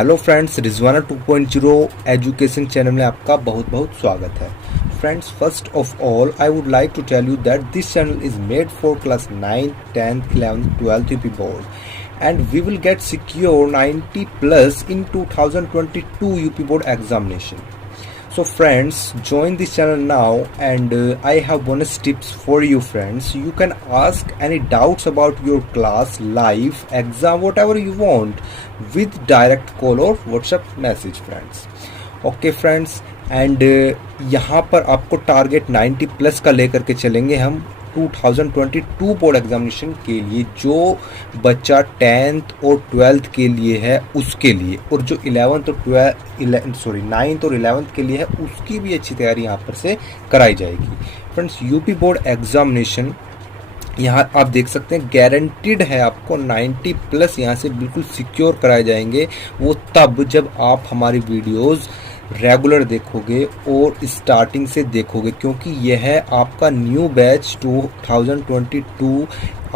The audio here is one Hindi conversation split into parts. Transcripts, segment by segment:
Hello friends, Rizwana 2.0 education channel में आपका बहुत बहुत स्वागत है। Friends, first of all I would like to tell you that this channel is made for class 9, 10th, 11th, 12th UP board and we will get secure 90 plus in 2022 UP board examination. So friends, join this channel now and I have bonus tips for you friends. You can ask any doubts about your class, live, exam, whatever you want with direct call or WhatsApp message friends. Okay friends, and यहाँ पर आपको टारगेट 90 प्लस का लेकर के चलेंगे हम 2022 बोर्ड एग्जामिनेशन के लिए। जो बच्चा 10th और 12th के लिए है उसके लिए, और जो 9th और 11th के लिए है उसकी भी अच्छी तैयारी यहाँ पर से कराई जाएगी। फ्रेंड्स, यूपी बोर्ड एग्जामिनेशन यहाँ आप देख सकते हैं गारंटीड है, आपको 90 प्लस यहाँ से बिल्कुल सिक्योर कराए जाएंगे। वो तब जब आप हमारी वीडियोज़ रेगुलर देखोगे और स्टार्टिंग से देखोगे, क्योंकि यह है आपका न्यू बैच 2022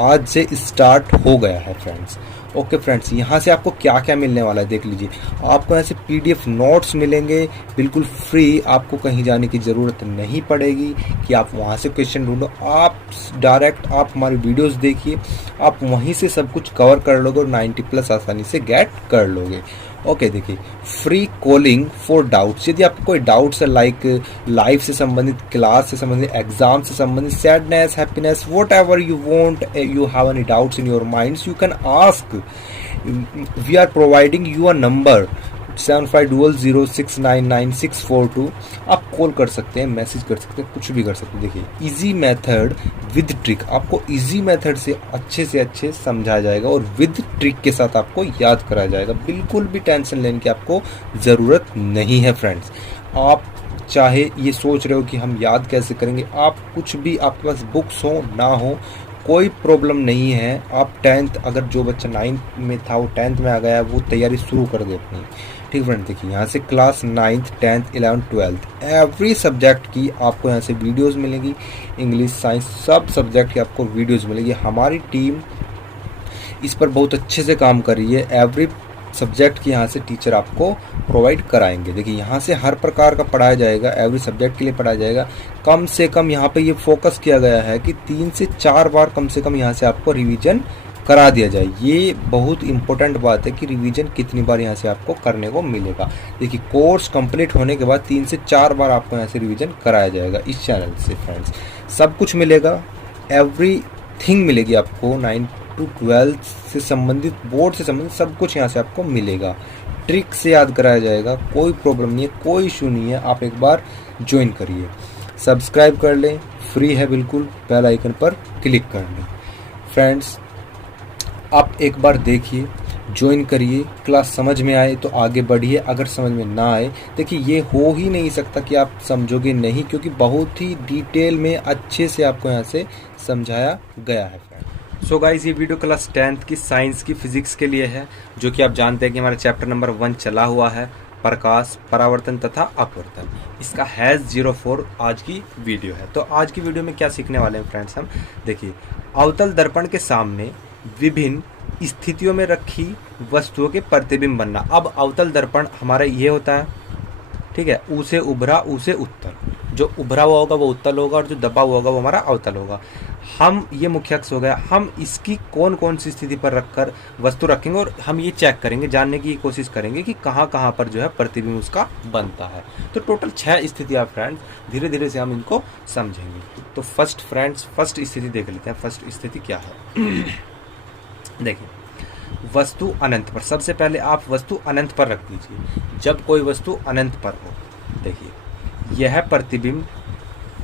आज से स्टार्ट हो गया है फ्रेंड्स। ओके फ्रेंड्स, यहाँ से आपको क्या क्या मिलने वाला है देख लीजिए। आपको यहाँ से PDF नोट्स मिलेंगे बिल्कुल फ्री, आपको कहीं जाने की ज़रूरत नहीं पड़ेगी कि आप वहाँ से क्वेश्चन ढूंढो। आप डायरेक्ट आप हमारी वीडियोस देखिए, आप वहीं से सब कुछ कवर कर लोगे और 90 प्लस आसानी से गेट कर लोगे। ओके देखिए, फ्री कॉलिंग फॉर डाउट्स। यदि आपको कोई डाउट्स है लाइक लाइफ से संबंधित, क्लास से संबंधित, एग्जाम से संबंधित, sadness, happiness, whatever you want, you have any doubts in your minds, you can ask. We are providing you a number 7500699642। आप कॉल कर सकते हैं, मैसेज कर सकते हैं, कुछ भी कर सकते हैं। देखिए, इजी मेथड विद ट्रिक, आपको इजी मेथड से अच्छे समझाया जाएगा और विद ट्रिक के साथ आपको याद कराया जाएगा। बिल्कुल भी टेंशन लेने की आपको ज़रूरत नहीं है फ्रेंड्स। आप चाहे ये सोच रहे हो कि हम याद कैसे करेंगे, आप कुछ भी, आपके पास बुक्स हो ना हो कोई प्रॉब्लम नहीं है। आप 10th, अगर जो बच्चा 9th में था वो 10th में आ गया है, वो तैयारी शुरू कर दे अपनी। ठीक फ्रेंड, देखिए यहाँ से class 9th, 10th, 11th, 12th every subject की आपको यहाँ से वीडियोस मिलेगी। इंग्लिश, साइंस, सब सब्जेक्ट की आपको वीडियोस मिलेगी। हमारी टीम इस पर बहुत अच्छे से काम कर रही है। एवरी सब्जेक्ट की यहाँ से टीचर आपको प्रोवाइड कराएंगे। देखिए, यहाँ से हर प्रकार का पढ़ाया जाएगा, एवरी सब्जेक्ट के लिए पढ़ाया जाएगा। कम से कम यहाँ पे ये फोकस किया गया है कि 3 से 4 बार कम से कम यहाँ से आपको रिवीजन करा दिया जाए। ये बहुत इंपॉर्टेंट बात है कि रिवीजन कितनी बार यहाँ से आपको करने को मिलेगा। देखिए, कोर्स कंप्लीट होने के बाद 3 से 4 बार आपको यहाँ से रिवीजन कराया जाएगा इस चैनल से फ्रेंड्स। सब कुछ मिलेगा, एवरीथिंग मिलेगी आपको। 9 to 12 से संबंधित, बोर्ड से संबंधित सब कुछ यहाँ से आपको मिलेगा। ट्रिक से याद कराया जाएगा, कोई प्रॉब्लम नहीं है, कोई इशू नहीं है। आप एक बार ज्वाइन करिए, सब्सक्राइब कर लें, फ्री है बिल्कुल, बेल आइकन पर क्लिक कर लें। फ्रेंड्स, आप एक बार देखिए, ज्वाइन करिए, क्लास समझ में आए तो आगे बढ़िए, अगर समझ में ना आए, देखिए ये हो ही नहीं सकता कि आप समझोगे नहीं, क्योंकि बहुत ही डिटेल में अच्छे से आपको यहाँ से समझाया गया है फ्रेंड। सो गाइस, ये वीडियो क्लास 10th की साइंस की फिजिक्स के लिए है, जो कि आप जानते हैं कि हमारा चैप्टर नंबर 1 चला हुआ है, प्रकाश, परावर्तन तथा अपवर्तन। इसका हैज़ 04 आज की वीडियो है। तो आज की वीडियो में क्या सीखने वाले हैं फ्रेंड्स हम, देखिए, अवतल दर्पण के सामने विभिन्न स्थितियों में रखी वस्तुओं के प्रतिबिंब बनना। अब अवतल दर्पण हमारा ये होता है, ठीक है, ऊ से उभरा, ऊ से उत्तल। जो उभरा हुआ होगा वो उत्तल होगा और जो दबा हुआ होगा वो हमारा अवतल होगा। हम, ये मुख्य अक्ष हो गया, हम इसकी कौन कौन सी स्थिति पर रखकर वस्तु रखेंगे और हम ये चेक करेंगे, जानने की कोशिश करेंगे कि कहाँ कहाँ पर जो है प्रतिबिंब उसका बनता है। तो टोटल 6 स्थितियाँ फ्रेंड्स, धीरे धीरे से हम इनको समझेंगे। तो फर्स्ट स्थिति देख लेते हैं। फर्स्ट स्थिति क्या है देखिए, वस्तु अनंत पर। सबसे पहले आप वस्तु अनंत पर रख दीजिए। जब कोई वस्तु अनंत पर हो, देखिए, यह प्रतिबिंब,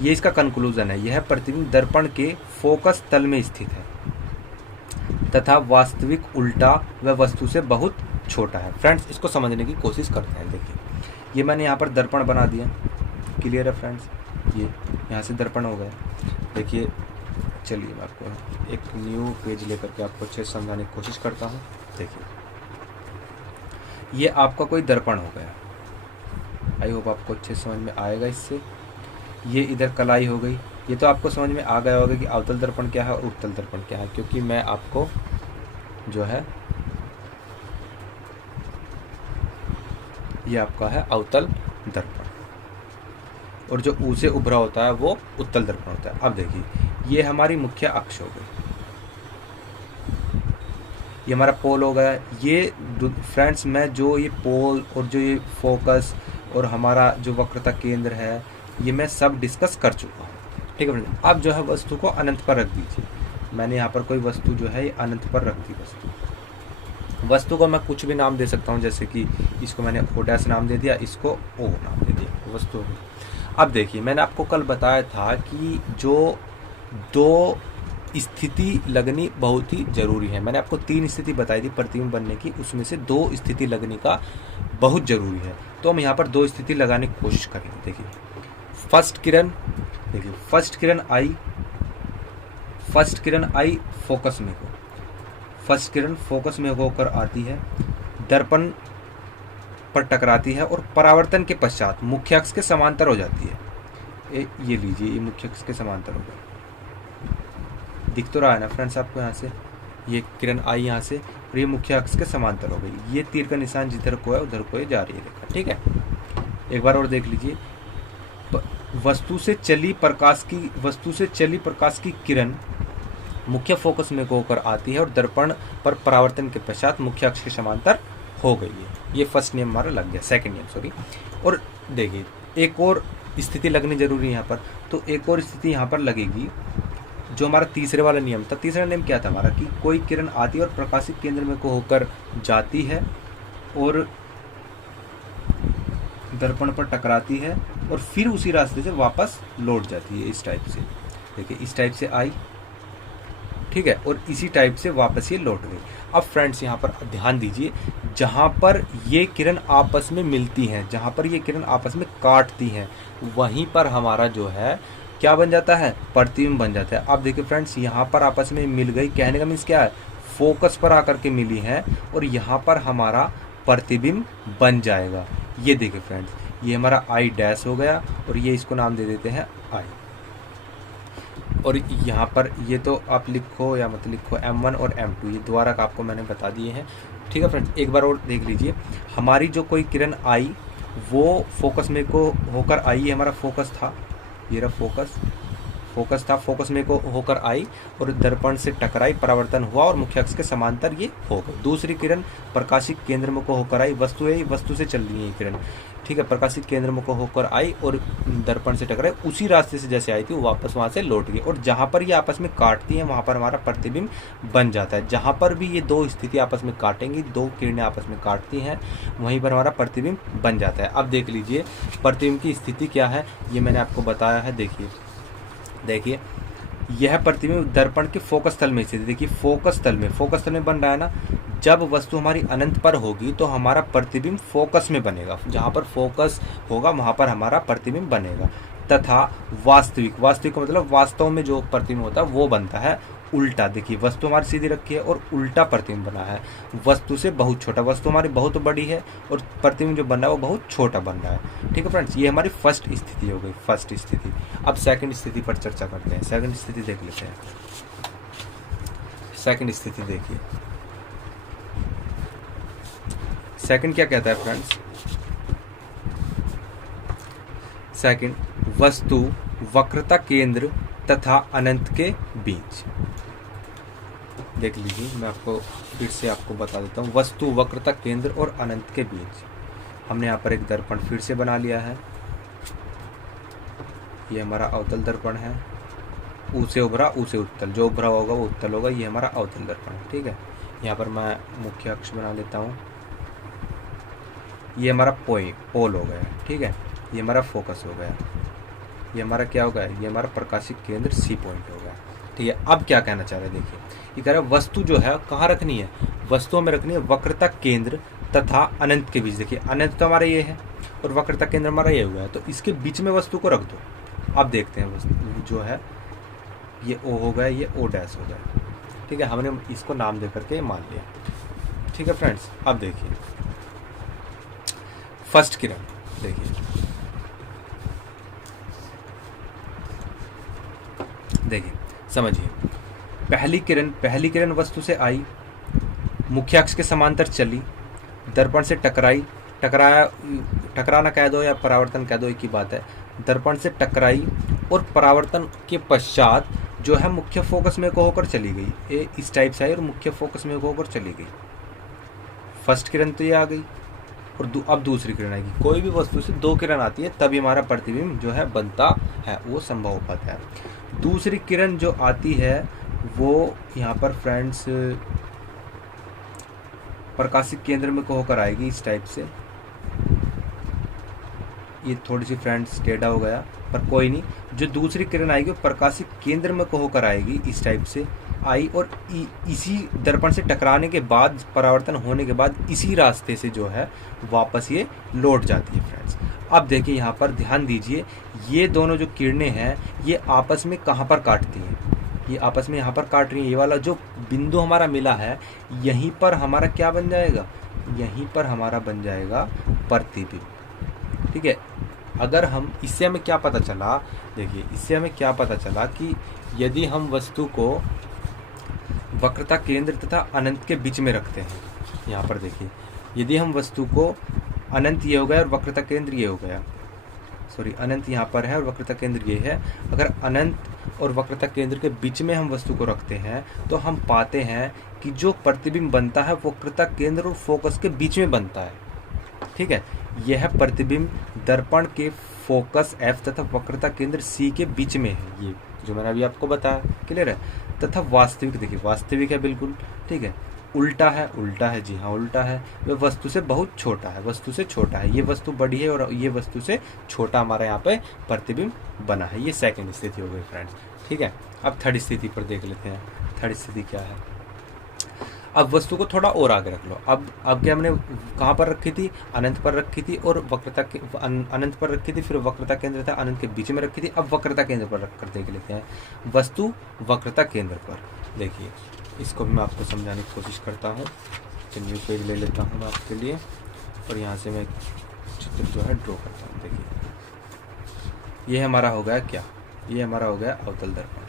ये इसका कंक्लूजन है, यह प्रतिबिंब दर्पण के फोकस तल में स्थित है तथा वास्तविक उल्टा व वस्तु से बहुत छोटा है। फ्रेंड्स, इसको समझने की कोशिश करते हैं। देखिए, ये मैंने यहाँ पर दर्पण बना दिया, क्लियर है फ्रेंड्स, ये यहाँ से दर्पण हो गया। देखिए, चलिए मैं आपको एक न्यू पेज लेकर के आपको अच्छे से समझाने की कोशिश करता हूँ। देखिए, ये आपका कोई दर्पण हो गया, आई होप आपको अच्छे से समझ में आएगा इससे। ये इधर कलाई हो गई, ये तो आपको समझ में आ गया होगा कि अवतल दर्पण क्या है और उत्तल दर्पण क्या है, क्योंकि मैं आपको जो है ये आपका है अवतल दर्पण, और जो ऊ से उभरा होता है वो उत्तल दर्पण होता है। अब देखिए ये हमारी मुख्य अक्ष हो गई, ये हमारा पोल हो गया। ये फ्रेंड्स मैं जो ये पोल और जो ये फोकस और हमारा जो वक्रता केंद्र है ये मैं सब डिस्कस कर चुका हूँ, ठीक है फ्रेंड्स। अब जो है वस्तु को अनंत पर रख दीजिए। मैंने यहाँ पर कोई वस्तु जो है ये अनंत पर रख दी। वस्तु को मैं कुछ भी नाम दे सकता हूँ, जैसे कि इसको मैंने ओ डैश नाम दे दिया, इसको ओ नाम दे दिया, वस्तु हो गई। अब देखिए मैंने आपको कल बताया था कि जो दो स्थिति लगनी बहुत ही जरूरी है। मैंने आपको 3 स्थिति बताई थी प्रतिबिंब बनने की, उसमें से 2 स्थिति लगने का बहुत जरूरी है। तो हम यहाँ पर 2 स्थिति लगाने की कोशिश करेंगे। देखिए फर्स्ट किरण, देखिए फर्स्ट किरण आई फोकस में हो, फर्स्ट किरण फोकस में होकर आती है, दर्पण पर टकराती है और परावर्तन के पश्चात मुख्य अक्ष के समांतर हो जाती है। ये लीजिए, ये मुख्य अक्ष के समांतर हो गई। दिख तो रहा है ना फ्रेंड्स आपको, यहाँ से ये किरण आई यहाँ से और ये मुख्य अक्ष के समांतर हो गई। ये तीर का निशान जिधर को है उधर को ये जा रही है, देखा, ठीक है। एक बार और देख लीजिए, वस्तु से चली प्रकाश की किरण मुख्य फोकस में होकर आती है और दर्पण पर परावर्तन के पश्चात मुख्य अक्ष के समांतर हो गई है। ये फर्स्ट नियम हमारा लग गया, सेकंड नियम सॉरी। और देखिए एक और स्थिति लगनी जरूरी है यहाँ पर, तो एक और स्थिति यहाँ पर लगेगी जो हमारा तीसरे वाला नियम था। तीसरा नियम क्या था हमारा कि कोई किरण आती है और प्रकाशित केंद्र में को होकर जाती है और दर्पण पर टकराती है और फिर उसी रास्ते से वापस लौट जाती है, इस टाइप से। देखिए इस टाइप से आई, ठीक है, और इसी टाइप से वापस ये लौट गई। अब फ्रेंड्स यहाँ पर ध्यान दीजिए, जहाँ पर ये किरण आपस में मिलती हैं, जहाँ पर ये किरण आपस में काटती हैं, वहीं पर हमारा जो है क्या बन जाता है, प्रतिबिंब बन जाता है। अब देखिए फ्रेंड्स यहाँ पर आपस में मिल गई, कहने का मीन्स क्या है, फोकस पर आकर के मिली है और यहाँ पर हमारा प्रतिबिंब बन जाएगा। ये देखिए फ्रेंड्स, ये हमारा आई डैश हो गया और ये इसको नाम दे देते हैं आई। और यहाँ पर ये तो आप लिखो या मत लिखो, M1 और M2 ये द्वारा का आपको मैंने बता दिए हैं, ठीक है फ्रेंड्स। एक बार और देख लीजिए, हमारी जो कोई किरण आई वो फोकस में को होकर आई, ये हमारा फोकस था, ये रहा फोकस था, फोकस में को होकर आई और दर्पण से टकराई, परावर्तन हुआ और मुख्य अक्ष के समांतर ये हो गई। दूसरी किरण प्रकाशित केंद्र में को होकर आई, वस्तु है, वस्तु से चल रही है किरण, ठीक है, प्रकाशित केंद्र में को होकर आई और दर्पण से टकराई, उसी रास्ते से जैसे आई थी वो वापस वहाँ से लौट गई और जहाँ पर ये आपस में काटती हैं वहाँ पर हमारा प्रतिबिंब बन जाता है। जहाँ पर भी ये 2 स्थिति आपस में काटेंगी, 2 किरणें आपस में काटती हैं, वहीं पर हमारा प्रतिबिंब बन जाता है। अब देख लीजिए प्रतिबिंब की स्थिति क्या है, ये मैंने आपको बताया है। देखिए यह प्रतिबिंब दर्पण के फोकस तल में स्थित, देखिए फोकस तल में बन रहा है ना। जब वस्तु हमारी अनंत पर होगी तो हमारा प्रतिबिंब फोकस में बनेगा, जहाँ पर फोकस होगा वहाँ पर हमारा प्रतिबिंब बनेगा। तथा वास्तविक का मतलब वास्तव में जो प्रतिबिंब होता है वो बनता है उल्टा। देखिए वस्तु हमारी सीधी रखी है और उल्टा प्रतिबिंब बना है, वस्तु से बहुत छोटा। वस्तु हमारी बहुत बड़ी है और प्रतिबिंब जो बन रहा है वो बहुत छोटा बन रहा है, ठीक है फ्रेंड्स। ये हमारी फर्स्ट स्थिति हो गई, फर्स्ट स्थिति। अब सेकंड स्थिति पर चर्चा करते हैं। सेकंड स्थिति देख लेते हैं। सेकंड स्थिति देखिए, सेकंड क्या कहता है फ्रेंड्स, सेकंड वस्तु वक्रता केंद्र तथा अनंत के बीच। देख लीजिए मैं आपको फिर से आपको बता देता हूँ, वस्तु वक्रता केंद्र और अनंत के बीच। हमने यहाँ पर एक दर्पण फिर से बना लिया है, ये हमारा अवतल दर्पण है, ऊ से उभरा ऊ से उत्तल, जो उभरा होगा वो उत्तल होगा, ये हमारा अवतल दर्पण है, ठीक है। यहाँ पर मैं मुख्य अक्ष बना लेता हूँ, ये हमारा पोल हो गया, ठीक है, ये हमारा फोकस हो गया, ये हमारा क्या होगा, ये हमारा प्रकाशित केंद्र सी पॉइंट होगा, ठीक है। अब क्या कहना चाह रहे हैं, देखिए ये कह रहा है वस्तु जो है कहाँ रखनी है, वस्तुओं में रखनी है वक्रता केंद्र तथा अनंत के बीच। देखिए अनंत तो हमारा ये है और वक्रता केंद्र हमारा ये हुआ है, तो इसके बीच में वस्तु को रख दो। अब देखते हैं वस्तु जो है ये ओ हो गया, ये ओ डैश हो गया, ठीक है, हमने इसको नाम दे करके मान लिया, ठीक है फ्रेंड्स। अब देखिए फर्स्ट किरण, देखिए समझिए, पहली किरण वस्तु से आई, मुख्य अक्ष के समांतर चली, दर्पण से टकराई टकराना कह दो या परावर्तन कह दो, एक ही बात है। दर्पण से टकराई और परावर्तन के पश्चात जो है मुख्य फोकस में को होकर चली गई, ये इस टाइप से आई और मुख्य फोकस में को होकर चली गई। फर्स्ट किरण तो ये आ गई और अब दूसरी किरण आएगी। कोई भी वस्तु से दो किरण आती है तभी हमारा प्रतिबिंब जो है बनता है, वो संभव हो पाता है। दूसरी किरण जो आती है वो यहाँ पर फ्रेंड्स प्रकाशिक केंद्र में को होकर आएगी इस टाइप से। ये थोड़ी सी फ्रेंड्स टेढ़ा हो गया पर कोई नहीं। जो दूसरी किरण आएगी वो प्रकाशिक केंद्र में को होकर आएगी इस टाइप से आई और इसी दर्पण से टकराने के बाद, परावर्तन होने के बाद इसी रास्ते से जो है वापस ये लौट जाती है फ्रेंड्स। अब देखिए यहाँ पर ध्यान दीजिए, ये दोनों जो किरणें हैं ये आपस में कहाँ पर काटती हैं, ये आपस में यहाँ पर काट रही है। ये वाला जो बिंदु हमारा मिला है यहीं पर हमारा क्या बन जाएगा, यहीं पर हमारा बन जाएगा प्रतिबिंब। ठीक है, अगर हम इससे हमें क्या पता चला, देखिए इससे हमें क्या पता चला कि यदि हम वस्तु को वक्रता केंद्र तथा अनंत के बीच में रखते हैं, यहाँ पर देखिए यदि हम वस्तु को अनंत ये हो गया और वक्रता केंद्र ये हो गया, सॉरी अनंत यहाँ पर है और वक्रता केंद्र ये है। अगर अनंत और वक्रता केंद्र के बीच में हम वस्तु को रखते हैं तो हम पाते हैं कि जो प्रतिबिंब बनता है वक्रता केंद्र और फोकस के बीच में बनता है। ठीक है, यह प्रतिबिंब दर्पण के फोकस F तथा वक्रता केंद्र C के बीच में है, ये जो मैंने अभी आपको बताया, क्लियर है। तथा वास्तविक, देखिए वास्तविक है बिल्कुल, ठीक है। उल्टा है, उल्टा है, जी हाँ उल्टा है। वह वस्तु से बहुत छोटा है, वस्तु से छोटा है। ये वस्तु बड़ी है और ये वस्तु से छोटा हमारा यहाँ पे प्रतिबिंब बना है। ये सेकंड स्थिति हो गई फ्रेंड्स। ठीक है, अब थर्ड स्थिति पर देख लेते हैं। थर्ड स्थिति क्या है, अब वस्तु को थोड़ा और आगे रख लो। अब क्या हमने कहाँ पर रखी थी, अनंत पर रखी थी और वक्रता के अनंत पर रखी थी, फिर वक्रता केंद्र था अनंत के बीच में रखी थी। अब वक्रता केंद्र पर रख कर देख लेते हैं। वस्तु वक्रता केंद्र पर, देखिए इसको भी मैं आपको समझाने की कोशिश करता हूँ। चलिए पेज ले लेता हूँ मैं आपके लिए और यहाँ से मैं चित्र जो है ड्रॉ करता हूँ। देखिए ये हमारा हो गया क्या, ये हमारा हो गया अवतल दर्पण।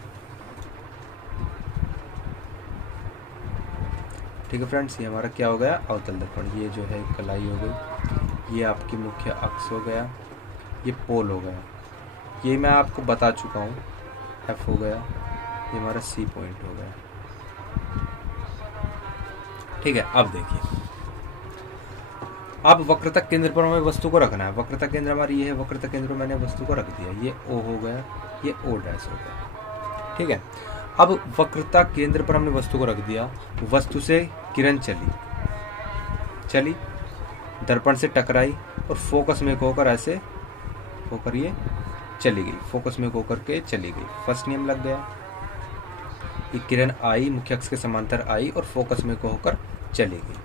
ठीक है फ्रेंड्स, ये हमारा क्या हो गया, अवतल दर्पण। ये जो है कलाई हो गई, ये आपकी मुख्य अक्ष हो गया, ये पोल हो गया। ये मैं आपको बता चुका हूँ, F हो गया, ये हमारा C पॉइंट हो गया। ठीक है, अब देखिए अब वक्रता केंद्र पर हमें वस्तु को रखना है। वक्रता केंद्र हमारी ये है, वक्रता केंद्र पर मैंने वस्तु को रख दिया। ये O हो गया, ये O डैश हो गया। ठीक है, अब वक्रता केंद्र पर हमने वस्तु को रख दिया। वस्तु से किरण चली दर्पण से टकराई और फोकस में होकर ऐसे होकर ये चली गई, फोकस में होकर के चली गई। फर्स्ट नियम लग गया। ये किरण आई, मुख्य अक्ष के समांतर आई और फोकस में होकर चली गई।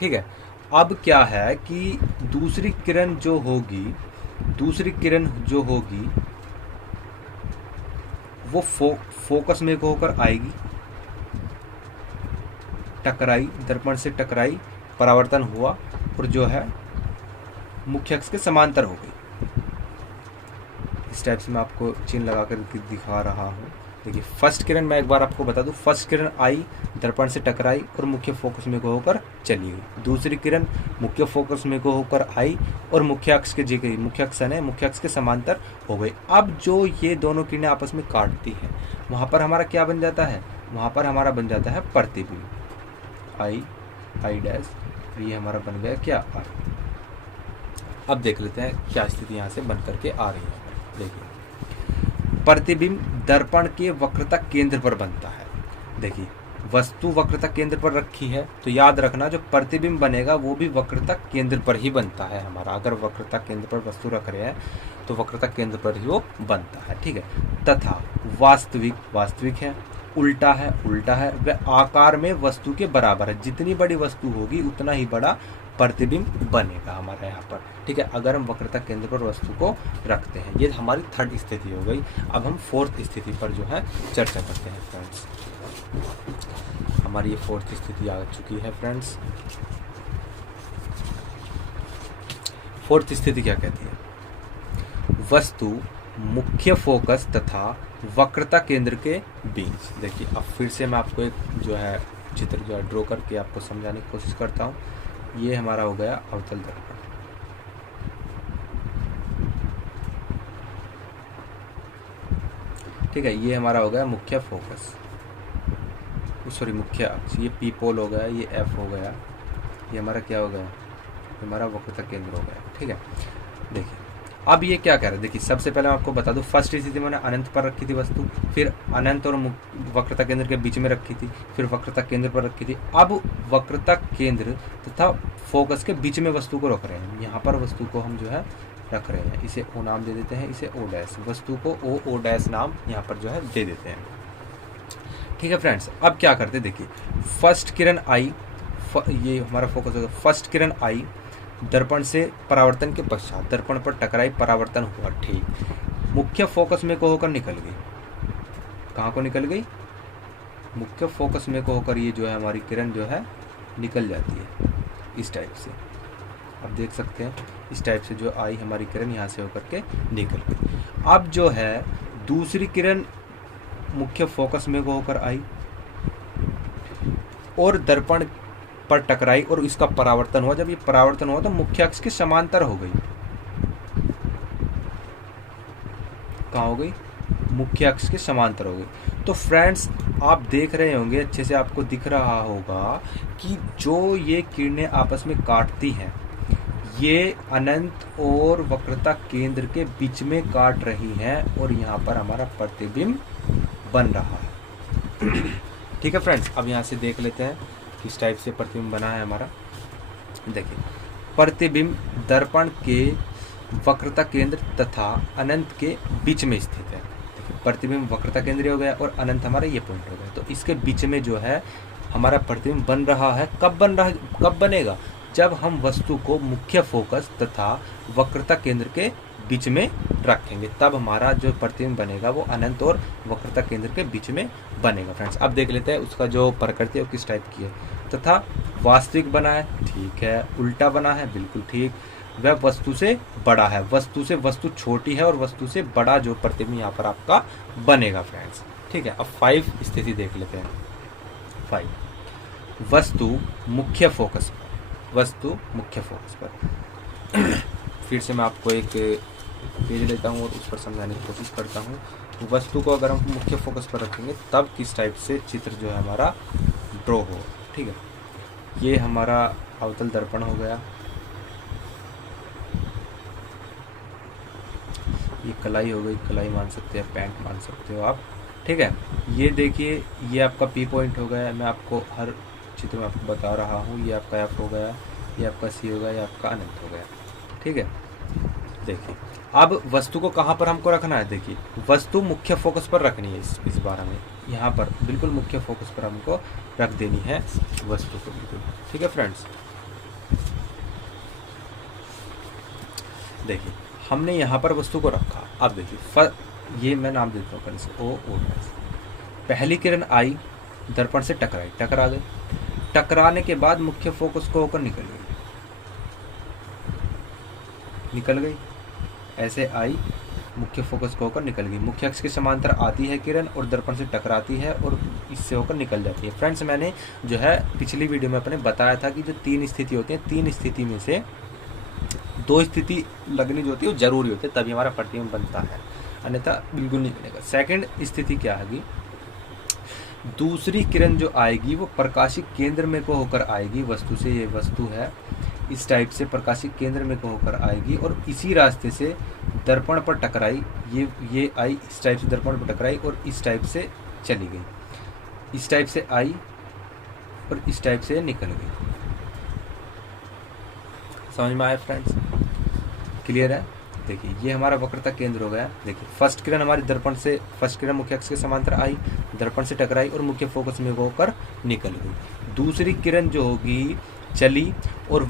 ठीक है, अब क्या है कि दूसरी किरण जो होगी वो फोकस में होकर आएगी, टकराई, दर्पण से टकराई, परावर्तन हुआ और जो है मुख्य अक्ष के समांतर हो गई। इस टाइप से मैं आपको चिन्ह लगाकर दिखा रहा हूँ। देखिए फर्स्ट किरण मैं एक बार आपको बता दूं, फर्स्ट किरण आई, दर्पण से टकराई और मुख्य फोकस में होकर चली गई। दूसरी किरण मुख्य फोकस में होकर आई और मुख्य अक्ष के जी गई, मुख्य अक्ष है मुख्य अक्ष के समांतर हो गई। अब जो ये दोनों किरणें आपस में काटती हैं वहाँ पर हमारा क्या बन जाता है, वहाँ पर हमारा बन जाता है प्रतिबिंब आई डैश। ये हमारा बन गया क्या, आई। अब देख लेते हैं क्या स्थिति यहाँ से बन करके आ रही है। देखिए प्रतिबिंब दर्पण के वक्रता केंद्र पर बनता है। देखिए वस्तु वक्रता केंद्र पर रखी है तो याद रखना जो प्रतिबिंब बनेगा वो भी वक्रता केंद्र पर ही बनता है हमारा। अगर वक्रता केंद्र पर वस्तु रख रहे हैं तो वक्रता केंद्र पर ही वो बनता है। ठीक है, तथा वास्तविक है, उल्टा है, वह आकार में वस्तु के बराबर है। जितनी बड़ी वस्तु होगी उतना ही बड़ा प्रतिबिंब बनेगा हमारे यहाँ पर। ठीक है, अगर हम वक्रता केंद्र पर वस्तु को रखते हैं। ये हमारी थर्ड स्थिति हो गई। अब हम फोर्थ स्थिति पर जो है चर्चा करते हैं फ्रेंड्स। हमारी ये फोर्थ स्थिति आ चुकी है फ्रेंड्स। फोर्थ स्थिति क्या कहती है, वस्तु मुख्य फोकस तथा वक्रता केंद्र के बीच। देखिए अब फिर से मैं आपको एक जो है चित्र जो है ड्रॉ करके आपको समझाने की कोशिश करता हूँ। ये हमारा हो गया अवतल दर्पण। ठीक है, ये हमारा हो गया मुख्य फोकस, सॉरी मुख्य अक्ष, ये पी पोल हो गया, ये एफ हो गया, ये हमारा क्या हो गया, हमारा वक्रता केंद्र हो गया। ठीक है, देखिए अब ये क्या कह रहे हैं, देखिए सबसे पहले मैं आपको बता दूं, फर्स्ट स्थिति मैंने अनंत पर रखी थी वस्तु, फिर अनंत और वक्रता केंद्र के बीच में रखी थी, फिर वक्रता केंद्र पर रखी थी। अब वक्रता केंद्र तथा फोकस के बीच में वस्तु को रख रहे हैं, यहाँ पर वस्तु को हम जो है रख रहे हैं, इसे ओ नाम दे देते हैं, इसे ओ डैश, वस्तु को ओ डैश नाम यहाँ पर जो है दे देते हैं। ठीक है फ्रेंड्स, अब क्या करते हैं, देखिए फर्स्ट किरण आई, ये हमारा फोकस होगा, फर्स्ट किरण आई दर्पण से परावर्तन के पश्चात दर्पण पर टकराई, परावर्तन हुआ, ठीक, मुख्य फोकस में को होकर निकल गई, कहाँ को निकल गई, मुख्य फोकस में को होकर ये जो है हमारी किरण जो है निकल जाती है इस टाइप से। अब देख सकते हैं इस टाइप से जो आई हमारी किरण यहाँ से होकर के निकल गई। अब जो है दूसरी किरण मुख्य फोकस में को होकर आई और दर्पण पर टकराई और इसका परावर्तन हुआ। जब ये परावर्तन हुआ तो मुख्य अक्ष के समांतर हो गई, कहाँ हो गई, मुख्य अक्ष के समांतर हो गई। तो फ्रेंड्स आप देख रहे होंगे, अच्छे से आपको दिख रहा होगा कि जो ये किरणें आपस में काटती हैं, ये अनंत और वक्रता केंद्र के बीच में काट रही हैं और यहाँ पर हमारा प्रतिबिंब बन रहा है। ठीक है फ्रेंड्स, अब यहाँ से देख लेते हैं किस टाइप से प्रतिबिंब बना है हमारा। देखिए प्रतिबिंब दर्पण के वक्रता केंद्र तथा अनंत के बीच में स्थित है। प्रतिबिंब वक्रता केंद्र हो गया और अनंत हमारा ये पॉइंट हो गया, तो इसके बीच में जो है हमारा प्रतिबिंब बन रहा है। कब बन रहा है, कब बनेगा, जब हम वस्तु को मुख्य फोकस तथा वक्रता केंद्र के बीच में रखेंगे, तब हमारा जो प्रतिबिंब बनेगा वो अनंत और वक्रता केंद्र के बीच में बनेगा। फ्रेंड्स अब देख लेते हैं उसका जो प्रकृति है वो किस टाइप की है। तथा वास्तविक बना है, ठीक है, उल्टा बना है, बिल्कुल ठीक, वह वस्तु से बड़ा है, वस्तु से वस्तु छोटी है और वस्तु से बड़ा जो प्रतिबिंब यहाँ पर आपका बनेगा फ्रेंड्स। ठीक है, अब 5 स्थिति देख लेते हैं। 5 वस्तु मुख्य फोकस पर, वस्तु मुख्य फोकस पर। फिर से मैं आपको एक पेज लेता हूँ और उस पर समझाने की कोशिश करता हूँ। वस्तु को अगर हम मुख्य फोकस पर रखेंगे तब किस टाइप से चित्र जो है हमारा ड्रॉ हो। ठीक है, ये हमारा अवतल दर्पण हो गया, ये कलाई हो गई, कलाई मान सकते हैं, पैंट मान सकते हो आप। ठीक है, ये देखिए ये आपका पी पॉइंट हो गया, मैं आपको हर चित्र में आपको बता रहा हूँ। ये आपका एफ हो गया, ये आपका सी हो गया, ये आपका अनंत हो गया। ठीक है, देखिए अब वस्तु को कहाँ पर हमको रखना है, देखिए वस्तु मुख्य फोकस पर रखनी है, इस बार हमें यहाँ पर बिल्कुल मुख्य फोकस पर हमको रख देनी है वस्तु को, बिल्कुल। ठीक है फ्रेंड्स, देखिए हमने यहाँ पर वस्तु को रखा। अब देखिए ये मैं नाम देता हूँ पहले से ओ डैश। पहली किरण आई, दर्पण से टकराई, टकरा गई, टकराने के बाद मुख्य फोकस को होकर निकल गई, निकल गई, ऐसे आई मुख्य फोकस को होकर निकल गई। मुख्य अक्ष के समांतर आती है किरण और दर्पण से टकराती है और इससे होकर निकल जाती है। फ्रेंड्स मैंने जो है पिछली वीडियो में अपने बताया था कि जो 3 स्थिति होती है, 3 स्थिति में से 2 स्थिति लगनी जो होती है वो जरूरी होती है, तभी हमारा प्रतिबिंब बनता है, अन्यथा बिल्कुल नहीं बनेगा। सेकंड स्थिति क्या है, दूसरी किरण जो आएगी वो प्रकाशिक केंद्र में को होकर आएगी, वस्तु से, ये वस्तु है, इस टाइप से प्रकाशिक केंद्र में को होकर आएगी और इसी रास्ते से दर्पण पर टकराई, ये आई इस टाइप से दर्पण पर टकराई और इस टाइप से चली गई, इस टाइप से आई और इस टाइप से निकल गई। समझ में आया फ्रेंड्स, क्लियर है। देखिए ये हमारा वक्रता केंद्र हो गया। देखिए फर्स्ट किरण हमारी दर्पण से, फर्स्ट किरण मुख्य अक्ष के समांतर आई, दर्पण से टकराई और मुख्य फोकस में होकर निकल गई। दूसरी किरण जो होगी चली और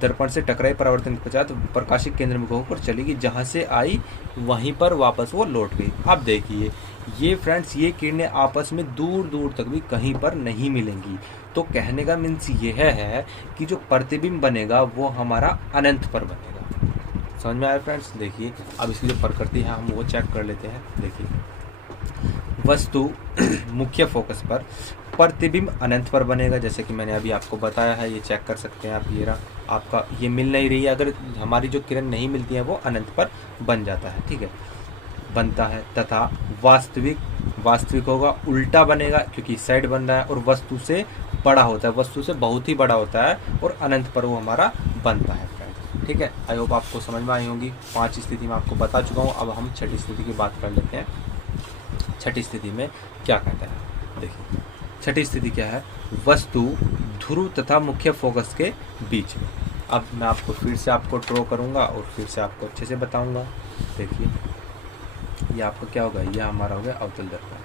दर्पण से टकराई, परावर्तन के पश्चात प्रकाशिक केंद्र में होकर चलेगी, जहाँ से आई वहीं पर वापस वो लौट गई। अब देखिए ये फ्रेंड्स ये किरणें आपस में दूर दूर तक भी कहीं पर नहीं मिलेंगी, तो कहने का मीन्स ये है कि जो प्रतिबिंब बनेगा वो हमारा अनंत पर बनेगा। समझ में आया फ्रेंड्स। देखिए अब इसकी जो प्रकृति है हम वो चेक कर लेते हैं। देखिए वस्तु मुख्य फोकस पर, प्रतिबिंब अनंत पर बनेगा, जैसे कि मैंने अभी आपको बताया है, ये चेक कर सकते हैं आप। ये रहा आपका, ये मिल नहीं रही है, अगर हमारी जो किरण नहीं मिलती है वो अनंत पर बन जाता है। ठीक है, बनता है, तथा वास्तविक होगा उल्टा बनेगा क्योंकि इस साइड बन रहा है, और वस्तु से बड़ा होता है, वस्तु से बहुत ही बड़ा होता है, और अनंत पर वो हमारा बनता है फ्रेंड्स। ठीक है, आई होप आपको समझ में आई होंगी। 5 स्थिति मैं आपको बता चुका हूँ। अब हम छठी स्थिति की बात कर लेते हैं। छठी स्थिति में क्या कहता है, देखिए छठी स्थिति क्या है, वस्तु ध्रुव तथा मुख्य फोकस के बीच में। अब मैं आपको फिर से आपको ड्रॉ करूंगा और फिर से आपको अच्छे से बताऊंगा। देखिए ये आपका क्या होगा, ये हमारा हो गया अवतल दर्पण।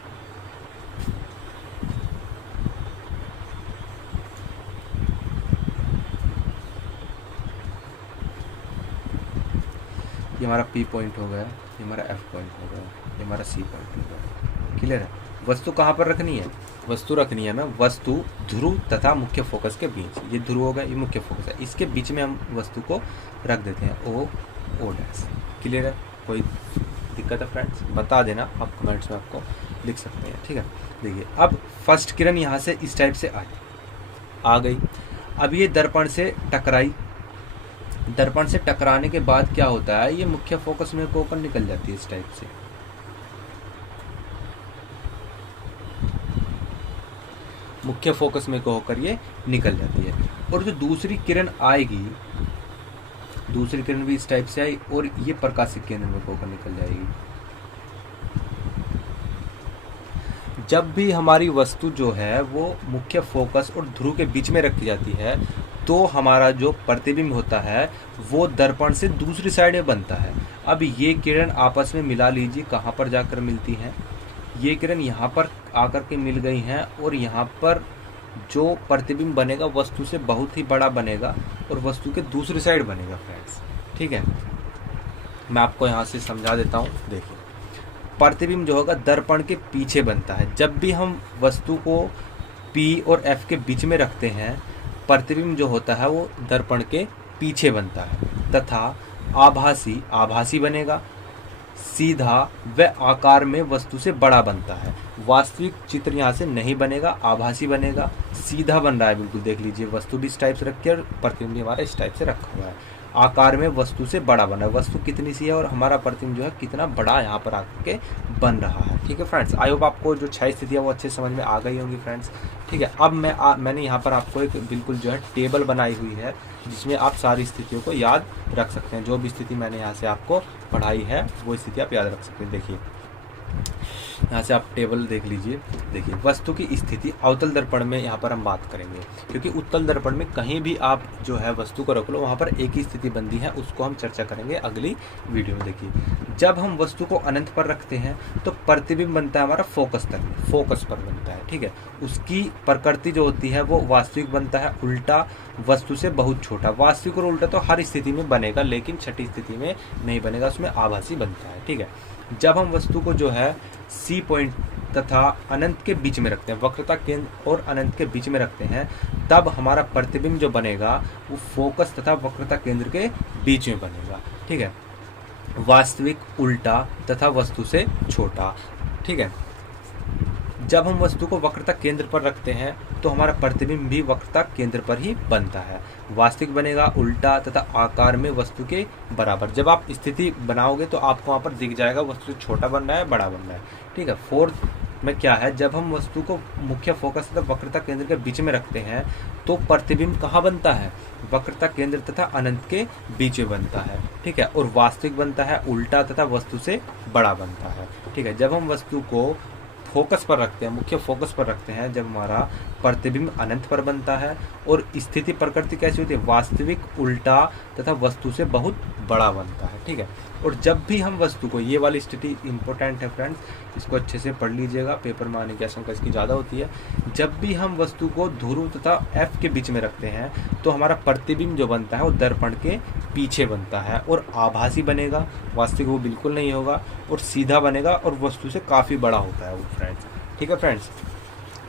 ये हमारा P पॉइंट हो गया, ये हमारा F पॉइंट हो गया, ये हमारा C पॉइंट हो गया। क्लियर है। वस्तु कहाँ पर रखनी है, वस्तु रखनी है ना, वस्तु ध्रुव तथा मुख्य फोकस के बीच। ये ध्रुव होगा, ये मुख्य फोकस है, इसके बीच में हम वस्तु को रख देते हैं, O डैश। क्लियर है, कोई दिक्कत है फ्रेंड्स, बता देना, आप कमेंट्स में आपको लिख सकते हैं। ठीक है, देखिए अब फर्स्ट किरण यहाँ से इस टाइप से आ गई। अब ये दर्पण से टकराई, दर्पण से टकराने के बाद क्या होता है, ये मुख्य फोकस में होकर निकल जाती है इस टाइप से। मुख्य फोकस में को होकर ये निकल जाती है। और जो दूसरी किरण आएगी, दूसरी किरण भी इस टाइप से आई और ये प्रकाशिक केंद्र में होकर निकल जाएगी। जब भी हमारी वस्तु जो है वो मुख्य फोकस और ध्रुव के बीच में रखी जाती है, तो हमारा जो प्रतिबिंब होता है वो दर्पण से दूसरी साइड में बनता है। अब ये किरण आपस में मिला लीजिए, कहाँ पर जाकर मिलती हैं, ये किरण यहाँ पर आकर के मिल गई हैं, और यहाँ पर जो प्रतिबिंब बनेगा वस्तु से बहुत ही बड़ा बनेगा और वस्तु के दूसरी साइड बनेगा फ्रेंड्स। ठीक है, मैं आपको यहाँ से समझा देता हूँ। देखिए प्रतिबिंब जो होगा दर्पण के पीछे बनता है। जब भी हम वस्तु को P और F के बीच में रखते हैं, प्रतिबिंब जो होता है वो दर्पण के पीछे बनता है, तथा आभासी बनेगा, सीधा व आकार में वस्तु से बड़ा बनता है। वास्तविक चित्र यहाँ से नहीं बनेगा, आभासी बनेगा, सीधा बन रहा है बिल्कुल। देख लीजिए वस्तु भी इस टाइप से रखी है और प्रतिबिंब भी हमारा इस टाइप से रखा हुआ है। आकार में वस्तु से बड़ा बना है, वस्तु कितनी सी है और हमारा प्रतिबिंब जो है कितना बड़ा यहाँ पर आके बन रहा है। ठीक है फ्रेंड्स, आई होप आपको जो 6 स्थितियाँ वो अच्छे समझ में आ गई होंगी फ्रेंड्स। ठीक है, अब मैंने यहाँ पर आपको एक बिल्कुल जो है टेबल बनाई हुई है, जिसमें आप सारी स्थितियों को याद रख सकते हैं। जो भी स्थिति मैंने यहाँ से आपको पढ़ाई है वो स्थिति आप याद रख सकते हैं। देखिए यहाँ से आप टेबल देख लीजिए। देखिए वस्तु की स्थिति अवतल दर्पण में यहाँ पर हम बात करेंगे, क्योंकि उत्तल दर्पण में कहीं भी आप जो है वस्तु को रख लो वहाँ पर एक ही स्थिति बनती है, उसको हम चर्चा करेंगे अगली वीडियो में। देखिए जब हम वस्तु को अनंत पर रखते हैं तो प्रतिबिंब बनता है हमारा फोकस तक में, फोकस पर बनता है। ठीक है, उसकी प्रकृति जो होती है वो वास्तविक बनता है, उल्टा वस्तु से बहुत छोटा। वास्तविक और उल्टा तो हर स्थिति में बनेगा, लेकिन छठी स्थिति में नहीं बनेगा, उसमें आभासी बनता है। ठीक है, जब हम वस्तु को जो है C पॉइंट तथा अनंत के बीच में रखते हैं, वक्रता केंद्र और अनंत के बीच में रखते हैं, तब हमारा प्रतिबिंब जो बनेगा वो फोकस तथा वक्रता केंद्र के बीच में बनेगा। ठीक है, वास्तविक उल्टा तथा वस्तु से छोटा। ठीक है, जब हम वस्तु को वक्रता केंद्र पर रखते हैं तो हमारा प्रतिबिंब भी वक्रता केंद्र पर ही बनता है। वास्तविक बनेगा उल्टा तथा आकार में वस्तु के बराबर। जब आप स्थिति बनाओगे तो आपको वहाँ पर दिख जाएगा वस्तु छोटा बन रहा है, बड़ा बन रहा है। ठीक है, फोर्थ में क्या है, जब हम वस्तु को मुख्य फोकस तथा वक्रता केंद्र के बीच में रखते हैं तो प्रतिबिंब कहाँ बनता है, वक्रता केंद्र तथा अनंत के बीच में बनता है। ठीक है, और वास्तविक बनता है उल्टा तथा वस्तु से बड़ा बनता है। ठीक है, जब हम वस्तु को फोकस पर रखते हैं, मुख्य फोकस पर रखते हैं, जब हमारा प्रतिबिंब अनंत पर बनता है, और स्थिति प्रकृति कैसी होती है, वास्तविक उल्टा तथा वस्तु से बहुत बड़ा बनता है। ठीक है, और जब भी हम वस्तु को, ये वाली स्थिति इंपॉर्टेंट है फ्रेंड्स, इसको अच्छे से पढ़ लीजिएगा, पेपर में आने की आशंका इसकी ज़्यादा होती है। जब भी हम वस्तु को ध्रुव तथा F के बीच में रखते हैं तो हमारा प्रतिबिंब जो बनता है वो दर्पण के पीछे बनता है, और आभासी बनेगा, वास्तविक वो बिल्कुल नहीं होगा, और सीधा बनेगा, और वस्तु से काफ़ी बड़ा होता है वो फ्रेंड्स। ठीक है फ्रेंड्स,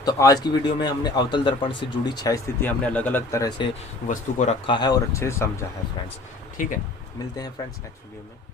तो आज की वीडियो में हमने अवतल दर्पण से जुड़ी 6 स्थिति हमने अलग अलग तरह से वस्तु को रखा है और अच्छे से समझा है फ्रेंड्स। ठीक है, मिलते हैं फ्रेंड्स नेक्स्ट वीडियो में।